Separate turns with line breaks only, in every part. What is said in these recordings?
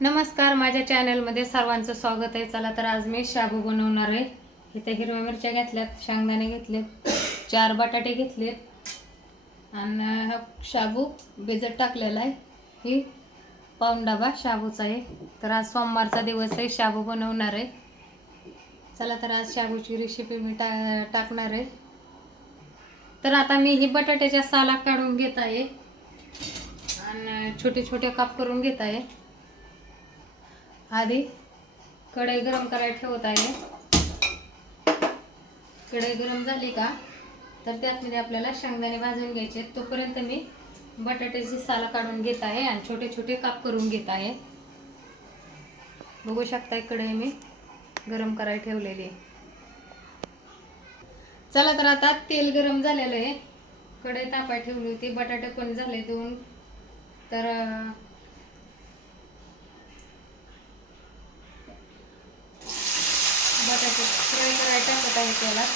नमस्कार माझ्या चॅनलमध्ये सर्वांचं स्वागत आहे. चला तर आज मी शाबू बनवणार आहे. इथे हिरव्या मिरच्या घेतल्यात शेंगदाणे घेतलेत चार बटाटे घेतलेत आणि हा शाबू भिजत टाकलेला आहे. ही पाऊण डबा शाबूचा आहे. तर आज सोमवारचा दिवस आहे शाबू बनवणार आहे. चला तर आज शाबूची रेसिपी मी टा टाकणार आहे. तर आता मी ही बटाट्याच्या साला काढून घेत आहे. आणि छोटे छोटे काप करून घेत आहे. आधी कढई गरम करायला ठेवत आहे. कढई गरम झाली का? तर त्यातमध्ये आपल्याला शेंगदाणे भाजून घ्यायचे. तोपर्यंत मी बटाट्याची साला काढून घेत आहे आणि छोटे छोटे काप करून घेत आहे. बघू शकताय कढई मी गरम करायला ठेवलेली. आहे चला तर आता तेल गरम झालेलं आहे. कढई तापाय ठेवली होती. बटाटे पण झाले दोन. तर अं, बटाटे फ्राय करायला टाकत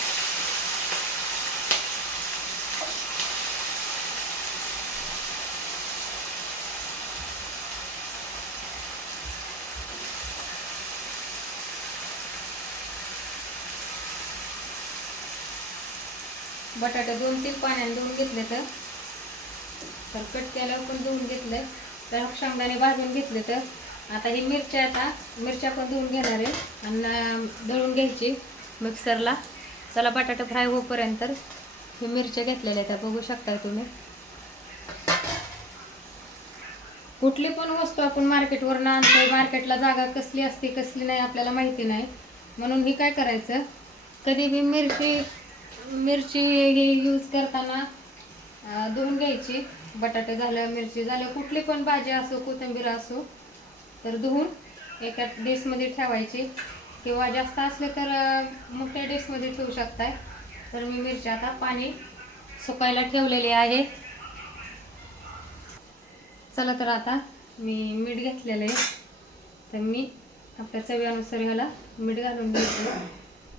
बटाटे दोन तीन पाण्याने धुवून घेतले तर. तर कट केल्यावर पण धुवून घेतलं. तर शेंगदाणे भाजून घेतले तर. आता ही मिरच्या आता मिरच्या पण धुवून घेणार आहे. आणि दळून घ्यायची. मिक्सरला. चला बटाटे फ्राय होईपर्यंत ही मिरच्या घेतलेल्या आहेत. बघू शकता तुम्ही. कुठली पण वस्तू आपण मार्केटवरनं आणतो मार्केटला जागा कसली असते कसली नाही आपल्याला माहिती नाही. म्हणून ही काय करायचं? कधी बी मिरची मिरची हे यूज करताना धुवून घ्यायची. बटाटे झालं मिरची झालं कुठली पण भाजी असो कोथिंबीर असो तर धुवून एका डिशमध्ये ठेवायची. किंवा जास्त असले तर मोठ्या डिशमध्ये ठेवू शकताय. तर मी मिरच्या आता पाणी सुकायला ठेवलेली आहे. चला तर आता मी मीठ घेतलेलं आहे. तर मी आपल्या चवीनुसार ह्याला मीठ घालून घ्यायचं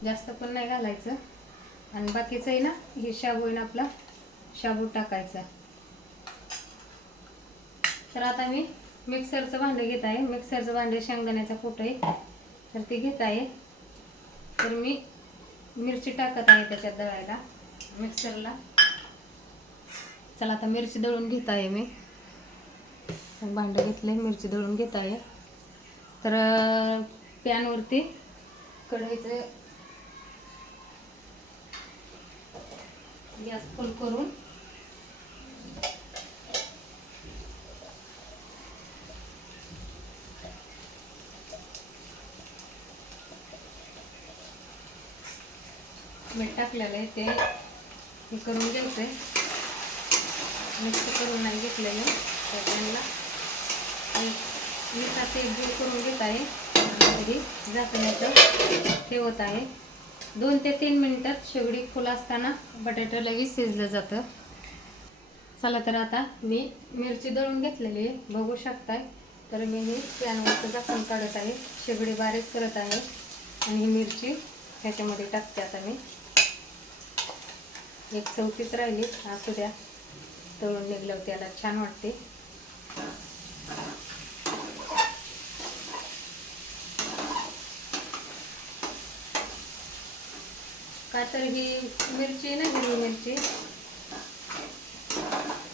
जास्त पण नाही घालायचं. आणि बाकीचं आहे ना हे शाबू आहे ना आपला शाबू टाकायचा. तर आता मी मिक्सरचं भांडं घेत आहे. मिक्सरचं भांडं शेंगदाण्याचा फोटो आहे. तर ती घेत आहे. तर मी मिरची टाकत आहे त्याच्यात दळायला मिक्सरला. चला आता मिरची दळून घेत आहे मी. भांडं घेतले मिरची दळून घेत आहे. तर पॅनवरती कढईचं गॅस फुल करून टाकलेलं आहे ते. हे करून घ्यायचं आहे मिक्स करून नाही घेतलेलं. तर त्यांना मीठा ते दूर करून घेत आहे. तरी झाकण्याचं ठेवत आहे. दोन ते तीन मिनटात शेवडी फुल असताना बटाटा लगेच शिजलं जातं. चला तर आता मी मिरची दळून घेतलेली आहे. बघू शकताय. तर मी हे पॅनवरचं झाकण काढत आहे. शेगडी बारीक करत आहे. आणि ही मिरची ह्याच्यामध्ये टाकते आता मी. एक चौथीच राहिली. असू द्या. तळून निघल्यावर त्याला छान वाटते. का तर ही मिरची ना हिरवी मिरची?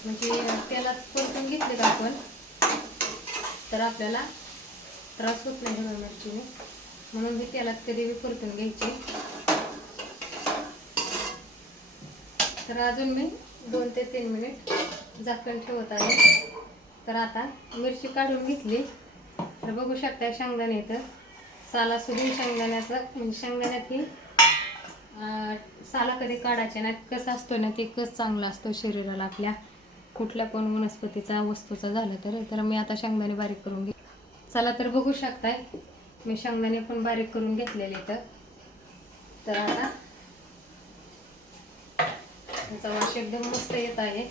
म्हणजे त्याला परतून घेतले का आपण? तर आपल्याला त्रास होत नाही हिरव्या मिरचीने. म्हणून ही त्याला कधी परतून घ्यायची. तर अजून मी दोन ते तीन मिनिट झाकण ठेवत आहे. तर आता मिरची काढून घेतली. तर बघू शकता शेंगदाणे इथं. साला सुधून शेंगदाण्याचं म्हणजे शेंगदाण्यात ही साला कधी काढायचे नाही कसं असतो ना ते कस चांगला असतो शरीराला आपल्या. कुठल्या पण वनस्पतीचा वस्तूचा झालं तर. तर मी आता शेंगदाणे बारीक करून घे चला तर बघू शकताय मी शेंगदाणे पण बारीक करून घेतलेले तर तर आता ह्याचा वास एकदम मस्त येत आहे.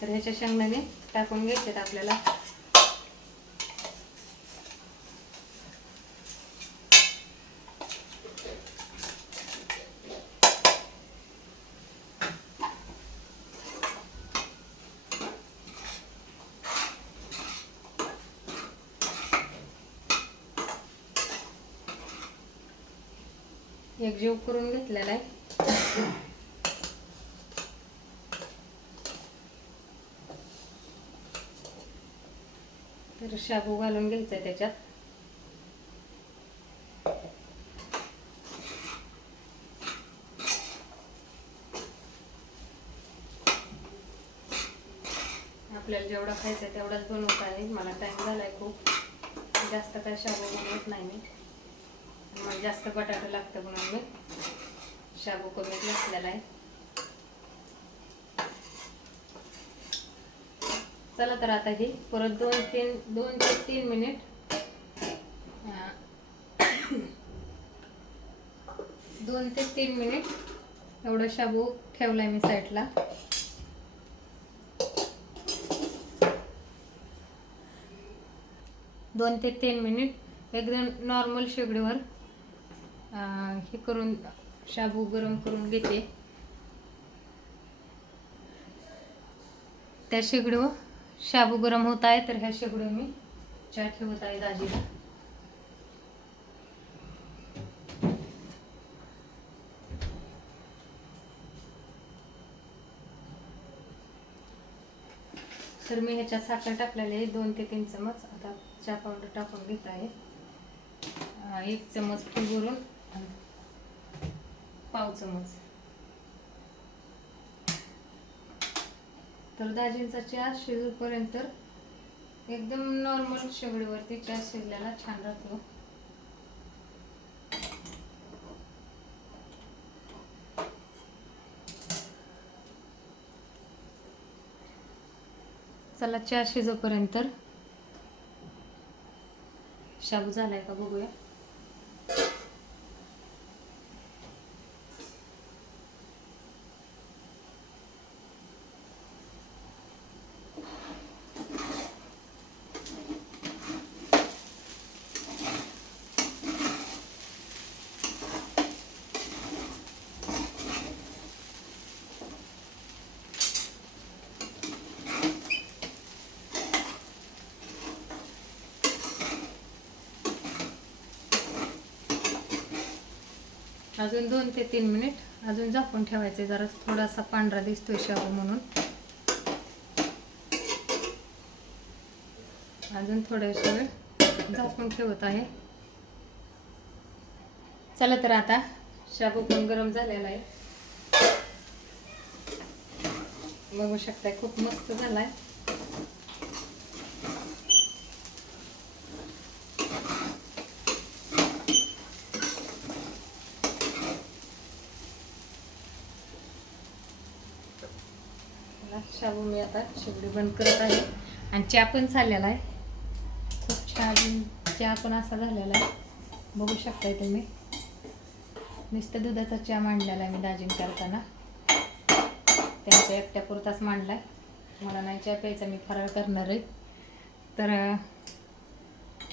तर ह्याच्या शेंगदाणे टाकून घ्यायचे आपल्याला. एक जीव करून घेतलेला आहे. तर शाबू घालून घ्यायचा आहे त्याच्यात. आपल्याला जेवढा खायचा आहे तेवढाच बनवत आहे मला टाईम झाला आहे खूप. जास्त काय शाबू बनवत नाही मी. मला जास्त बटाटा लागतं म्हणून मी. शाबू कमी घातलेला आहे. चला तर आता हे परत दोन तीन दोन ते तीन मिनिट. दोन ते तीन मिनिट. एवढं शाबू ठेवलाय मी साईडला. दोन ते तीन मिनिट. एकदम नॉर्मल शेगडीवर हे करून शाबू गरम करून घेते. त्या शेगडीवर शाबू गरम होत आहे तर ह्या शेगडीवर मी चहा ठेवत आहे दाजीला. तर मी ह्याच्यात साखर टाकलेली आहे दोन ते तीन चमच. आता चहा पावडर टाकून घेत आहे. एक चमच फुलवरून पाव चमच. तर दाजींचा चहा शिजूपर्यंत एकदम नॉर्मल शेगडीवरती चहा शिजलेला छान राहतो. चला चहा शिजोपर्यंत. शाबू झालाय का बघूया. अजून दोन ते तीन मिनिट अजून झाकून ठेवायचे जरा थोडासा पांढरा दिसतोय शाहू म्हणून. अजून थोड्याशा वेळ झाकून ठेवत आहे. चला तर आता शाबू पण गरम झालेला आहे. बघू शकताय खूप मस्त झालाय मला शाबू मी आता शेगडी बंद करत आहे. आणि चहा पण झालेला आहे. खूप छान चहा पण असा झालेला आहे. बघू शकताय तुम्ही. नुसतं दुधाचा चहा मांडलेला आहे मी दाजीन करताना. त्यांच्या एकट्यापुरताच मांडला आहे मला नाही चहा प्यायचा मी फराळ करणार आहे. तर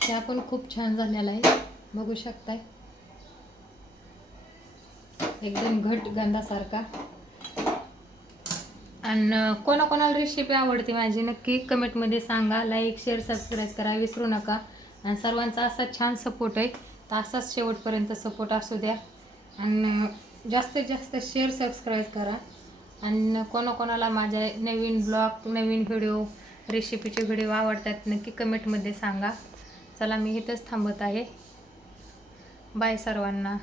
चहा पण खूप छान झालेला आहे. बघू शकताय. एकदम घट गंधासारखा. आणि कोणाकोणाला रेसिपी आवडते माझी नक्की कमेंटमध्ये सांगा. लाईक शेअर सबस्क्राईब करा. विसरू नका. आणि सर्वांचा असा छान सपोर्ट आहे. तर असाच शेवटपर्यंत सपोर्ट असू द्या. आणि जास्तीत जास्त शेअर सबस्क्राईब करा. आणि कोणाकोणाला माझ्या नवीन ब्लॉग नवीन व्हिडिओ रेसिपीचे व्हिडिओ आवडतात नक्की कमेंटमध्ये सांगा. चला मी इथंच थांबत आहे. बाय सर्वांना.